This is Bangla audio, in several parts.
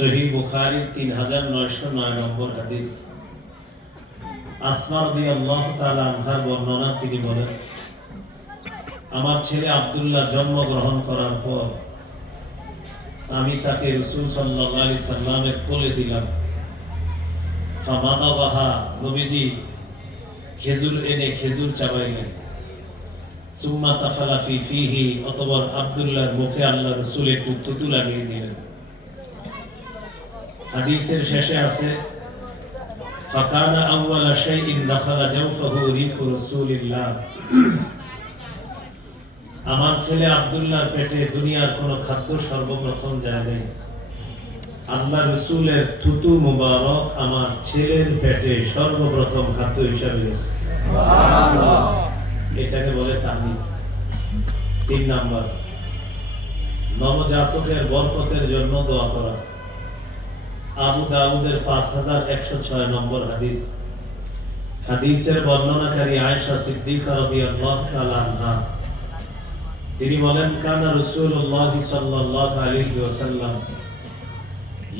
সহিহ বুখারী 3909 নম্বর হাদিস। আসমা রাদিয়াল্লাহু তাআলা আনহার বর্ণনা, তিনি বলেন, আমার ছেলে আব্দুল্লাহ জন্মগ্রহণ করার পর আমি তাকে রাসূল সাল্লাল্লাহু আলাইহি সাল্লামের কোলে দিলাম। ফামাদাবাহা, নবীজি খেজুর এনে খেজুর চাবাইলেন। সুম্মা তাফালা ফি ফিহি, অতঃপর আব্দুল্লাহর মুখে আল্লাহ রাসূল একটু থুতু লাগিয়ে দিলেন। হাদিসের শেষে আছে, ফাকানা আউয়ালা শাইইন দাখালা জাওফাহু রিহু রাসূলিল্লাহ। আমার ছেলে আব্দুল্লাহর পেটে দুনিয়ার কোন খাদ্য সর্বপ্রথম যায় নাই। আল্লাহ রাসূলের থুতু মুবারক আমার ছেলের পেটে সর্বপ্রথম খাদ্য হিসাবে গেছে। সুবহানাল্লাহ। এটাকে বলে তাহমিদ। 3 নাম্বার, নবজাতকের বরকতের জন্য দোয়া করা। আবু দাউদের 5106 নম্বর হাদিস। হাদিসের বর্ণনাকারী আয়েশা সিদ্দিকা রাদিয়াল্লাহু তাআলা আনহা, তিনি বলেন, কানা রাসূলুল্লাহ সাল্লাল্লাহু আলাইহি ওয়াসাল্লাম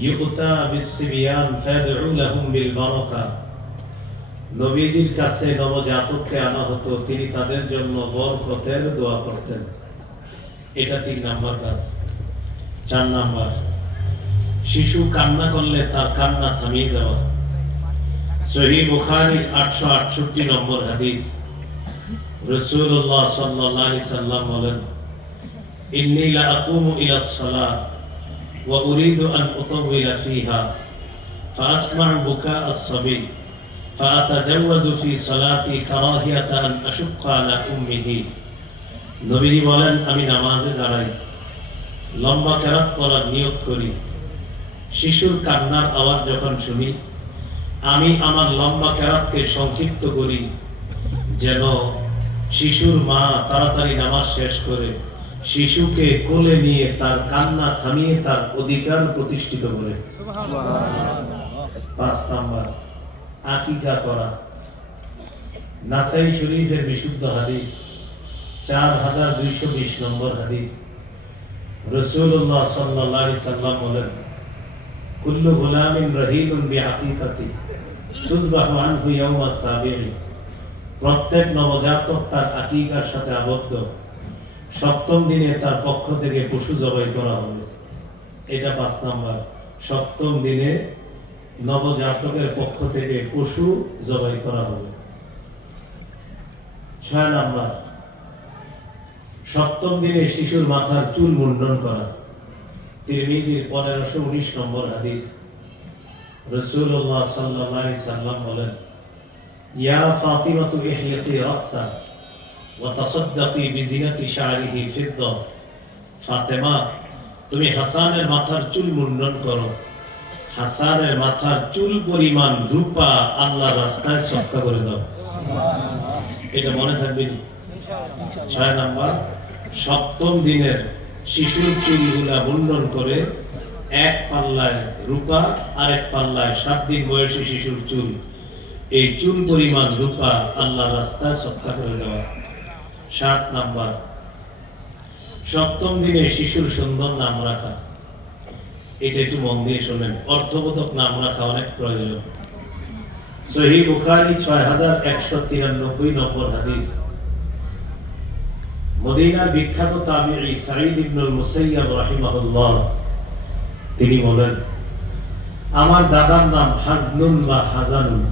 ইউতা বিসসিবিয়ান ফাদউ লাহুম বিল বারাকা। নবীজির কাছে নবজাতককে আনা হতো, তিনি তাদের জন্য বরকতের দোয়া করতেন। এটা 3 নাম্বার কাজ। 4 নাম্বার, শিশু কান্না করলে তার কান্না থামিয়ে দেওয়া। সহিহ বুখারীর 868 নম্বর হাদিস। রাসূলুল্লাহ সাল্লাল্লাহু আলাইহি সাল্লাম বলেন, ইন্নী লা আকুমু ইলাস সালাত ওয়া উরিদু আন উতাওয়িলা ফিহা ফাআসমা'ু বুকা আস-সাবী ফাআতাজাওয়াজু ফি সালাতি কারাহিয়াতা আন আশুক্কা আলা উম্মিহি। নবীজি বলেন, আমি নামাজে দাঁড়াই, লম্বা কেরাত পড়ার নিয়ত করি। শিশুর কান্নার আওয়াজ যখন শুনি, আমি আমার লম্বা কেরাতকে সংক্ষিপ্ত করি, যেন শিশুর মা তাড়াতাড়ি নামাজ শেষ করে শিশুকে কোলে নিয়ে তার কান্না থামিয়ে তার অধিকার প্রতিষ্ঠিত করে। 5 নাম্বার, আকিকা করা। নাসাই শরীফের বিশুদ্ধ হাদিস, 4220 নম্বর হাদিস। রাসূলুল্লাহ সাল্লাল্লাহু আলাইহি সাল্লাম বলেন, কুল্লু গুলামিন রাহিনুন বিআকিকাতি তুযবাহু আনহু ইয়াওমা সাবিঈ। প্রত্যেক নবজাতক তার আকিকার সাথে আবদ্ধ। 7ম দিনে তার পক্ষ থেকে পশু জবাই করা হবে। এটা 5 নাম্বার, 7ম দিনে নবজাতকের পক্ষ থেকে পশু জবাই করা হবে। 6 নাম্বার, 7ম দিনে শিশুর মাথার চুল মুন্ডন করা। তিরমিজির 1519 নম্বর হাদিস। রাসূলুল্লাহ সাল্লাল্লাহু আলাইহি সাল্লাম বলেন, ইয়া ফাতিমাতু ইহলিতি রাসা ওয়া তাসাদ্দাকি বিজিনাতি শা'রিহি ফিদ্দা। ফাতেমা, তুমি হাসানের মাথার চুল মুন্ডন করো, হাসানের মাথার চুল পরিমাণ রূপা আল্লাহর রাস্তায় সদকা করে দাও। সুবহানাল্লাহ। এটা মনে থাকবে ইনশাআল্লাহ। 6 নাম্বার, 7ম দিনের শিশুর চুলগুলা মুন্ডন করে এক পাল্লায় রূপা আর এক পাল্লায় 7 দিন বয়সী শিশুর চুল, এই চুল পরিমাণ রূপা আল্লাহর রাস্তায় সদকা করে দেওয়া। 7 নাম্বার, 7ম দিনে শিশুর সুন্দর নাম রাখা। এটা একটু মন দিয়ে শোনেন, অর্থবোধক নাম রাখা অনেক প্রয়োজন। সহিহ বুখারী 6193 নম্বর হাদিস। মদিনার বিখ্যাত তাবিঈ সাঈদ ইবনুল মুসাইয়্যিব রাহিমাহুল্লাহ, তিনি বলেন, আমার দাদার নাম হাজনুন বা হাজানুন।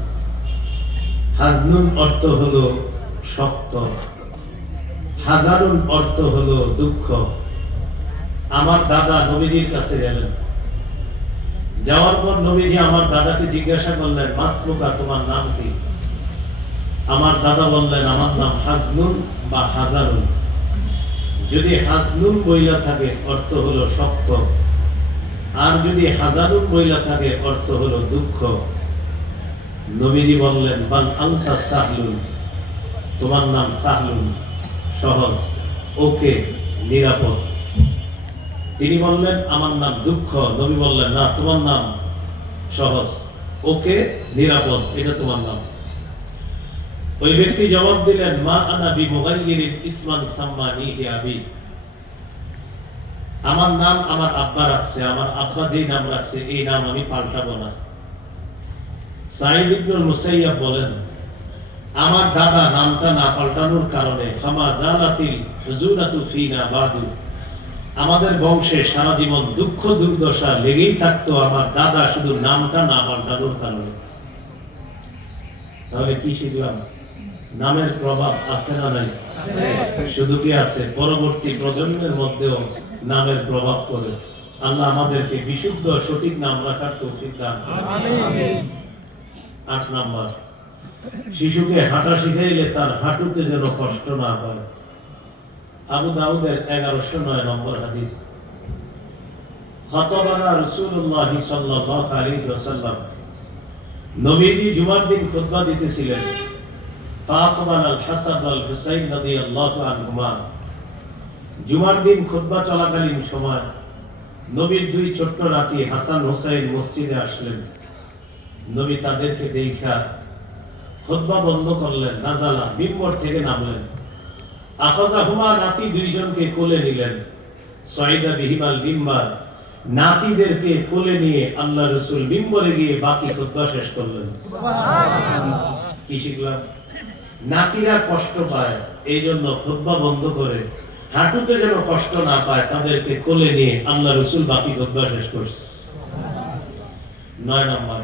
হাজনুন অর্থ হলো শক্ত, হাজানুন অর্থ হলো দুঃখ। আমার দাদা নবীজির কাছে গেলেন, যাওয়ার পর নবীজি আমার দাদাকে জিজ্ঞাসা করলেন, মাসমুকা, তোমার নাম কি? আমার দাদা বললেন, আমার নাম হাজনুন বা হাজানুন। যদি হাজনুন বইলা থাকে অর্থ হলো শক্ত, আর যদি হাজানুন বইলা থাকে অর্থ হলো দুঃখ। নবীজি বললেন, বাল আনতা সাহলুন, তোমার নাম সাহলুন, সহজ, ওকে, নিরাপদ। তিনি বললেন, আমার নাম দুঃখ। নবী বললেন, না, তোমার নাম সহজ, ওকে, নিরাপদ, এটা তোমার নাম। ওই ব্যক্তি জবাব দিলেন, মা আনা বিমুগাইয়িরিন ইসমান সাম্মানিহি আবি। আমার নাম আমার আব্বা রাখছে, আমার আব্বা যেই নাম রাখছে এই নাম আমি পাল্টাবো না। সাঈদ ইবনুল মুসাইয়্যিব বলেন, আমার দাদা নামটা না পাল্টানোর কারণে ফামা জালাতিল হুজুরাতু ফিনা বাদু, আমাদের বংশে সারা জীবন দুঃখ দুর্দশা লেগেই থাকতো আমার দাদা শুধু নামটা না পাল্টানোর কারণে। তাহলে কি শিখলাম? নামের প্রভাব আছে না নাই? শুধু কি আছে, পরবর্তী প্রজন্মের মধ্যেও নামের প্রভাব পড়ে। আল্লাহ আমাদেরকে বিশুদ্ধ সঠিক নাম রাখার তৌফিক দান করুন। আমিন। 8 নাম্বার, শিশুকে হাঁটা শিখাইলে তার হাঁটুতে যেন কষ্ট না হয়। আবু দাউদের 1109 নম্বর হাদিস। খাতাবানা রাসূলুল্লাহ সাল্লাল্লাহু আলাইহি ওয়াসাল্লাম, নবীজি জুমার দিন খুতবা দিতেছিলেন। ফাতমান আল হাসান আল হুসাইন রাদিয়াল্লাহু আনহুমা, জুমার দিন খুতবা চলাকালীন সময় নবীর দুই ছোট্ট নাতি হাসান হুসাইন মসজিদে আসলেন। নবী তাদেরকে দেখা খুতবা বন্ধ করলেন, নাজালা, মিম্বর থেকে নামলেন। আখাযাহুমা, নাতি দুইজনকে কোলে নিলেন। সাইদা বিহিমাল মিম্বার, নাতিদেরকে কোলে নিয়ে আল্লাহ রাসূল মিম্বরে গিয়ে বাকি খুতবা শেষ করলেন। সুবহানাল্লাহ। কি শিখলাম? নাতিরা কষ্ট পায়, এই জন্য খুতবা বন্ধ করে হাঁটুতে যেন কষ্ট না পায় তাদেরকে কোলে নিয়ে আল্লাহ রাসূল বাকি খুতবা শেষ করছে। 9 নম্বর,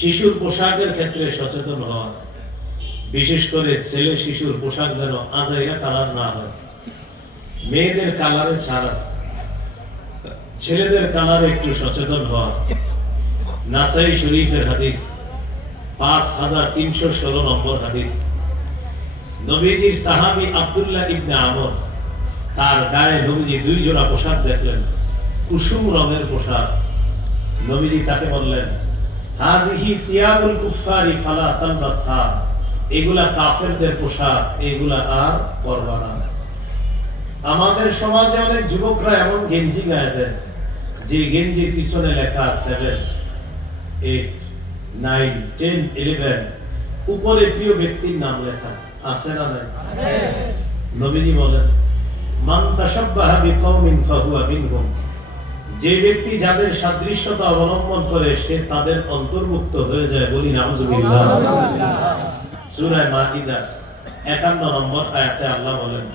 শিশুর পোশাকের ক্ষেত্রে সচেতন হওয়া। বিশেষ করে ছেলে শিশুর পোশাক যেন আজাইরা কালার না হয়। মেয়েদের কালারে ছাড় আছে, ছেলেদের কালারে একটু সচেতন হওয়া। নাসাই শরীফের হাদিস 5316 নম্বর হাদিস। নবীজির সাহাবী আব্দুল্লাহ ইবনে আমর, তার গায়ে নবীজি 2 জোড়া পোশাক দেখলেন, কুসুম রঙের পোশাক। নবীজি তাকে বললেন, হাযিহি সিয়াবুল কুফফারি ফালা তালবাসহা, এগুলা কাফেরদের পোশাক, এগুলা আর পরবা না। আমাদের সমাজে অনেক যুবকরা এমন গেঞ্জি গায়ে দেয় যে গেঞ্জির পিছনে লেখা 7, 8, 9, 10, 11, উপরে প্রিয় ব্যক্তির নাম লেখা আছে না নাই? নবীজি বলেন, মান তাশাব্বাহা বিকওমিন ফাহুয়া মিনহুম, যে ব্যক্তি যাদের সাদৃশ্যতা অবলম্বন করে সে তাদের অন্তর্ভুক্ত হয়ে যায়। বলি নাউযুবিল্লাহ। সূরা মাইদা 51 নম্বর আয়াতে আল্লাহ বলেন,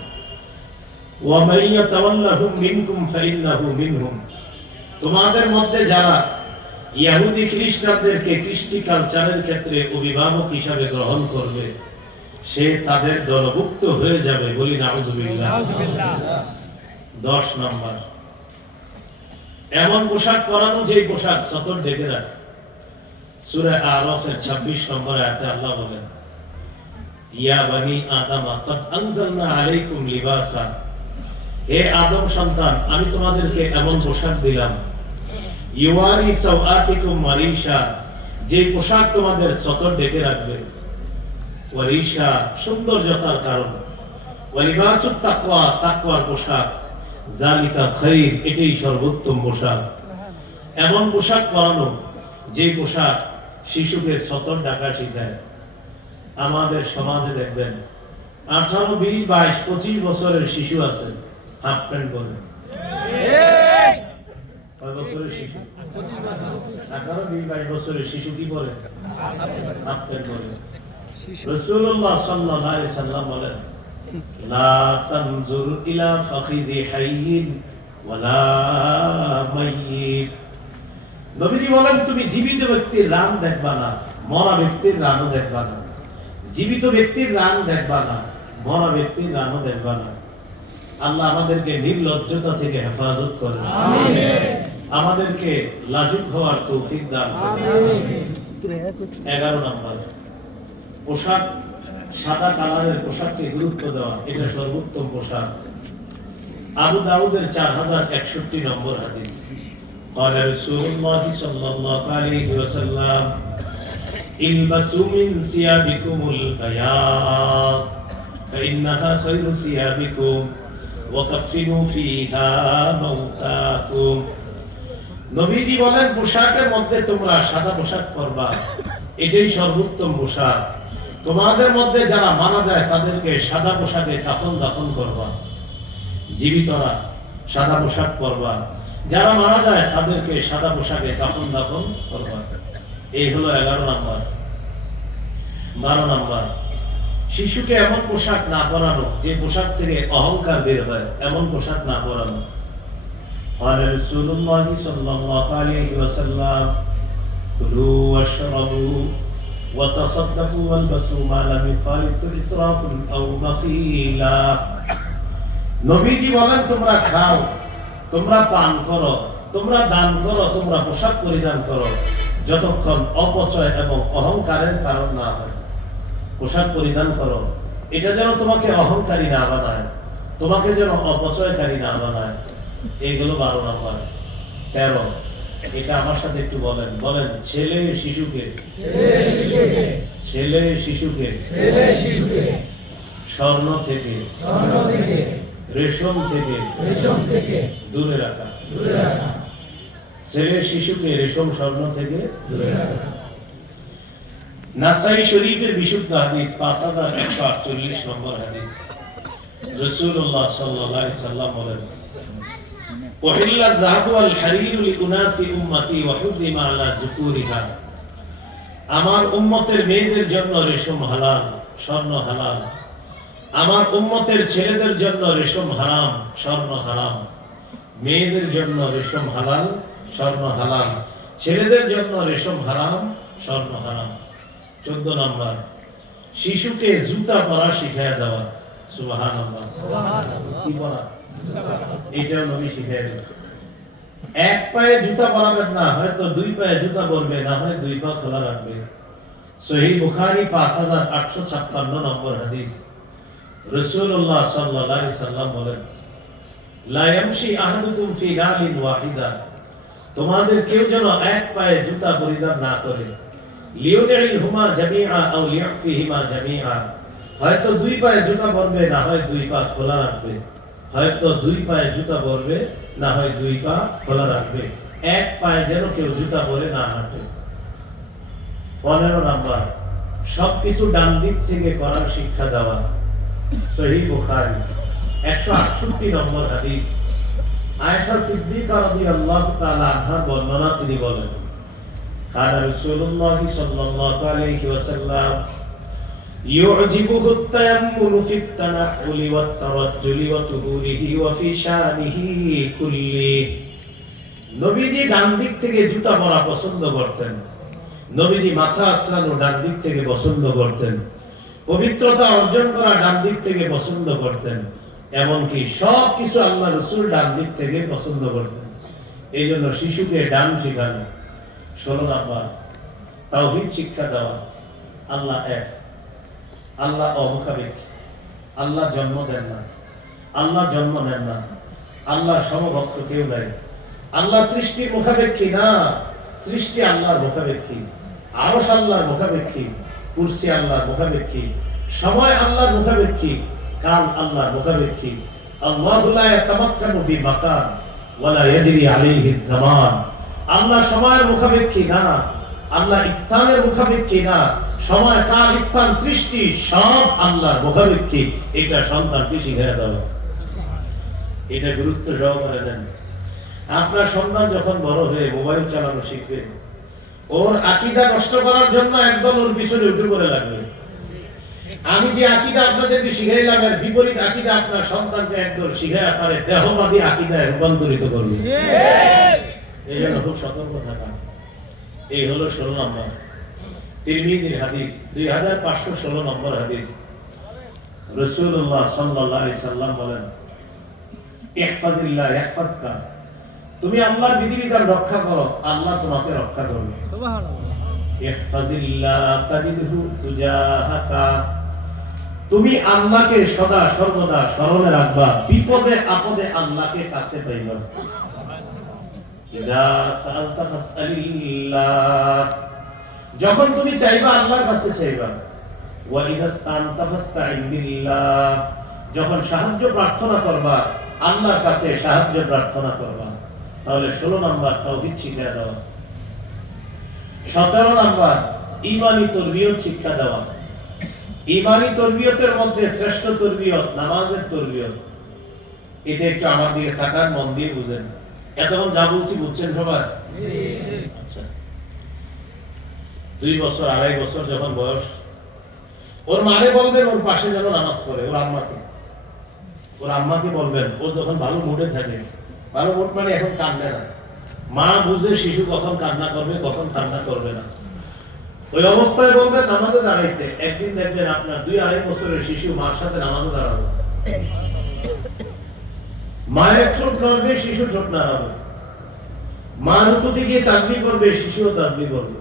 ওয়া মান ইয়াতাওয়াল্লাহুম মিনকুম ফাইন্নাহু মিনহুম, তোমাদের মধ্যে যারা ইহুদি খ্রিস্টানদেরকে কৃষ্টি কালচারের ক্ষেত্রে অভিভাবক হিসাবে গ্রহণ করবে সে তাদের দলভুক্ত হয়ে যাবে। বলি নাউযুবিল্লাহ। 10 নম্বর, এমন পোশাক পরানো যে পোশাক সতর ঢেকে রাখে। সূরা আরাফের 26 নম্বর আয়াতে আল্লাহ বলেন, ইয়া বানি আদম কাদ আনজালনা আলাইকুম লিবাসা, হে আদম সন্তান আমি তোমাদেরকে এমন পোশাক দিলাম, ইউয়ারি সাওআতিকুম ওয়ারিশা, যে পোশাক তোমাদের সতর ঢেকে রাখবে, ওয়ারিশা সৌন্দর্যতার কারণ, ওয়ালিবাসুত তাকওয়া তাকওয়ার পোশাক, জালিকা খায়র এটাই সর্বোত্তম পোশাক। এমন পোশাক পরানো যে পোশাক শিশুকে সতর ঢাকা শেখায়। আমাদের সমাজে দেখবেন 18, 20, 22, 25 বছরের শিশু আছে হাফ প্যান্ট পরে। কয় বছরের শিশু? 18, 20, 22 বছরের শিশু কি পরে? হাফ প্যান্ট পরে। রাসূলুল্লাহ সাল্লাল্লাহু আলাইহি সাল্লাম বলেন, লা তানজুর ইলা ফাখিযি হাইয়িন ওয়ালা মাইয়িত, নবীজি বলেন তুমি জীবিত ব্যক্তির রান দেখবা না, মরা ব্যক্তির রানও দেখবা না। জীবিত ব্যক্তির রান দেখবা না, মরা ব্যক্তির রানও দেখবা না। আল্লাহ আমাদেরকে নির্লজ্জতা থেকে হেফাজত করেন। আমিন। আমাদেরকে লাজুক হওয়ার তৌফিক দান করেন। আমিন। 11 নম্বর, পোশাক সাদা কালারের পোশাককে গুরুত্ব দেওয়া, এটা সর্বোত্তম পোশাক। আবু দাউদের 4061 নম্বর হাদিস। قال رسول الله صلى الله عليه وسلم البسوا من ثيابكم البياض فإنها خير ثيابكم وكفنوا فيها موتاكم। নবীজি বলেন পোশাকের মধ্যে তোমরা সাদা পোশাক পরবা, এটাই সর্বোত্তম পোশাক। তোমাদের মধ্যে যারা মারা যায় তাদেরকে সাদা পোশাকে কাফন দাফন করবা। জীবিতরা সাদা পোশাক পরবা, যারা মারা যায় তাদেরকে সাদা পোশাকে কাফন দাফন করবা। এই হলো 11 নাম্বার। 12 নাম্বার, শিশুকে এমন পোশাক না পরানো যে পোশাক থেকে অহংকার বের হয়, এমন পোশাক না পরানো। রাসূলুল্লাহ সাল্লাল্লাহু আলাইহি ওয়াসাল্লাম কুলু ওয়াশরাবু ওয়া তাসাদ্দাকু ওয়ালবাসু মা লাম ইফারিতু ইসরাফুন আও বাখিলা। নবীজি বলেন, তোমরা খাও, তোমরা পান করো, তোমরা দান করো, তোমরা পোশাক পরিধান করো, যতক্ষণ অপচয় এবং অহংকারের কারণ না হয়। পোশাক পরিধান করো, এটা যেন তোমাকে অহংকারী না বানায়, তোমাকে যেন অপচয়কারী না বানায়। এইগুলো 12 নাম্বার। 13, এটা আমার সাথে একটু বলেন, বলেন, ছেলে শিশুকে স্বর্ণ থেকে রেশম থেকে দূরে রাখা। ছেলে শিশুকে রেশম স্বর্ণ থেকে দূরে রাখা। নাসাই শরীফের বিশুদ্ধ হাদিস 5148 নম্বর হাদিস। রাসূলুল্লাহ সাল্লাল্লাহু আলাইহি সাল্লাম বলেন, ওয়াহিল্লা যাহাবু ওয়াল হারিরু লিউনাসি উম্মতি ওয়া হুররিমা আলা যুকুরিহা। আমার উম্মতের মেয়েদের জন্য রেশম হালাল, স্বর্ণ হালাল। আমার উম্মতের ছেলেদের জন্য রেশম হারাম, স্বর্ণ হারাম। মেয়েদের জন্য রেশম হালাল, স্বর্ণ হালাল। ছেলেদের জন্য রেশম হারাম, স্বর্ণ হারাম। 14 নাম্বার, শিশুকে জুতা পরা শিখিয়ে দেওয়া। সুবহানাল্লাহ। কি পরা? এটাও নবী শিখিয়ে দেন। এক পায়ে জুতা পরাবেন না, হয়তো 2 পায়ে জুতা পরবে, না হয় 2 পা খোলা রাখবে। সহিহ বুখারী 5856 নম্বর হাদিস। রাসূলুল্লাহ সাল্লাল্লাহু আলাইহি সাল্লাম বলেন, লা ইয়ামশি আহাদুকুম ফি নালিন ওয়াহিদা। তোমাদের কেউ যেন এক পায়ে জুতা পরিধান না করে। লিউনিলহুমা জামিআ আও লিয়াফিহিমা জামিআ। হয়তো 2 পায়ে জুতা পরবে, না হয় 2 পা খোলা রাখবে। হয়তো 2 পায়ে জুতা পরবে, না হয় 2 পা খোলা রাখবে। এক পায়ে যেন কেউ জুতা পরে না হাঁটে। 15 নাম্বার, সবকিছু ডান দিক থেকে করার শিক্ষা দেওয়া। সহিহ বুখারী 168 নম্বর হাদিস। আয়েশা সিদ্দিকা রাদিয়াল্লাহু তাআলা আনহার বর্ণনা, তিনি বলেন, কানা রাসূলুল্লাহ সাল্লাল্লাহু আলাইহি ওয়াসাল্লাম يعجبه التيمم في التنعل والترجل وطهوره وفي شانه كله। নবীজি ডান দিক থেকে জুতা পরা পছন্দ করতেন। নবীজি মাথা আছড়ানো ডান দিক থেকে পছন্দ করতেন। পবিত্রতা অর্জন করা ডান দিক থেকে পছন্দ করতেন। এমনকি সব কিছু আল্লাহ রাসূল ডান দিক থেকে পছন্দ করতেন। এই জন্য শিশুকে ডান শেখানো। 16 নাম্বার, তাওহীদ শিক্ষা দেওয়া। আল্লাহ এক, আল্লাহ অমুখাপেক্ষী, আল্লাহ জন্ম দেন না, আল্লাহ জন্ম নেন না, আল্লাহ সমভক্ত কেউ নাই। আল্লাহ সৃষ্টির মুখাপেক্ষী না, সৃষ্টি আল্লাহর মুখাপেক্ষী। আরশ আল্লাহর মুখাপেক্ষী, কুরসি আল্লাহর মুখাপেক্ষী, সময় আল্লাহর মুখাপেক্ষী, কাল আল্লাহর মুখাপেক্ষী। আল্লাহু লা ইয়াতামাক্কানু বিমাকান ওয়া লা ইয়াজরি আলাইহি যামান। আল্লাহ সময়ের মুখাপেক্ষী না, আল্লাহ স্থানের মুখাপেক্ষী না। সময়, কাল, স্থান, সৃষ্টি সব আল্লাহর মুখাপেক্ষী। এটা সন্তানকে শিখিয়ে দাও, এটা গুরুত্ব সহকারে দেন। আপনার সন্তান যখন বড় হয়ে মোবাইল চালানো শিখবে, ওর আকীদা নষ্ট করার জন্য একদল ওর পিছনে উঠে পড়ে লাগবে। আমি যে আকীদা আপনাদেরকে শিখাইলাম, এর বিপরীত আকীদা আপনার সন্তানকে একদল শিখায় পারে দেহবাদী আকীদায় রূপান্তরিত করবে। এই জন্য খুব সতর্ক থাকা। এই হলো 16 নম্বর। তিরমিজির হাদিস 2516 নম্বর হাদিস। রাসূলুল্লাহ সাল্লাল্লাহু আলাইহি সাল্লাম বলেন, ইহফাজিল্লাহ ইয়াহফাজকা। তুমি আল্লাহর বিধিবিধান রক্ষা করো, আল্লাহ তোমাকে রক্ষা করবে। সুবহানাল্লাহ। ইহফাজিল্লাহ তাজিদহু তুজাহাকা। তুমি আল্লাহকে সদা সর্বদা স্মরণে রাখবা, বিপদে আপদে আল্লাহকে কাছে পাইবা। ইযা সাআলতা ফাসআলিল্লাহ। যখন তুমি চাইবা আল্লাহর কাছে চাইবা। ওয়া ইযা ইসতানতা ফাসতাইন বিল্লাহ। যখন সাহায্য প্রার্থনা করবা, আল্লাহর কাছে সাহায্য প্রার্থনা করবা। তাহলে 16 নাম্বার তাওহীদ শিক্ষা দেওয়া। 17 নাম্বার ঈমানি তরবিয়ত শিক্ষা দেওয়া। ঈমানি তরবিয়তের মধ্যে শ্রেষ্ঠ তরবিয়ত নামাজের তরবিয়ত। এটা একটু আমার দিকে তাকান, মন দিয়ে বুঝেন। এতক্ষণ যা বলছি বুঝছেন সবাই? আচ্ছা, 2 বছর 2.5 বছর যখন বয়স, ওর মারে বলবেন ওর পাশে যেন নামাজ পড়ে, ওর আম্মাকে বলবেন, ও যখন ভালো মুডে থাকে, ভালো মুড মানে এখন কান্দে না, মা বুঝে শিশু কখন কান্না করবে কখন কান্না করবে না, ওই অবস্থায় বলবেন নামাজে দাঁড়াইতে। একদিন দেখবেন আপনার 2-2.5 বছরের শিশু মার সাথে নামাজে দাঁড়াবে, মায়ের ঠোঁট নড়বে, শিশু ঠোঁট নাড়াবে, মা রুকুতে গিয়ে তাসবিহ করবে, শিশুও তাসবিহ করবে,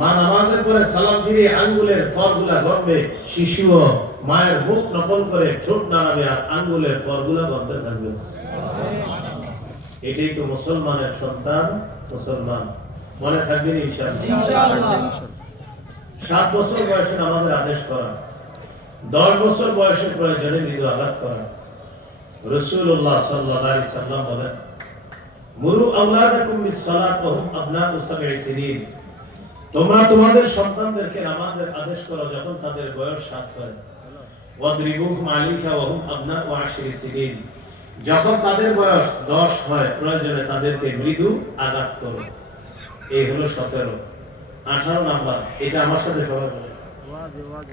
মা নামাজের পরে সালাম ফিরে আঙ্গুলের করগুলা গড়বে, শিশুও মায়ের মুখ নকল করে ঠোঁট নাড়াবে আর আঙ্গুলের করগুলা গড়তে থাকবে। এটাই তো মুসলমানের সন্তান, মুসলমান। মনে থাকবে ইনশাআল্লাহ। 7 বছর বয়সে নামাজের আদেশ করা, 10 বছর বয়সে প্রয়োজনে মৃদু আঘাত করা। রাসূলুল্লাহ সাল্লাল্লাহু আলাইহি ওয়াসাল্লাম বলেন, মুরু আওলাদাকুম বিস-সালাত ওয়া হুম আবনাউ 7 সিনিন। তোমরা তোমাদের সন্তানদেরকে নামাজের আদেশ করো যখন তাদের বয়স 7 হয়। ওয়াদরিবুহুম আলাইহা ওয়া হুম আবনাউ 10 সিনিন। যখন তাদের বয়স 10 হয় প্রয়োজনে তাদেরকে মৃদু আঘাত করো। এই হলো 17। 18 নাম্বার, এটা আমার সাথে সবাই বলে।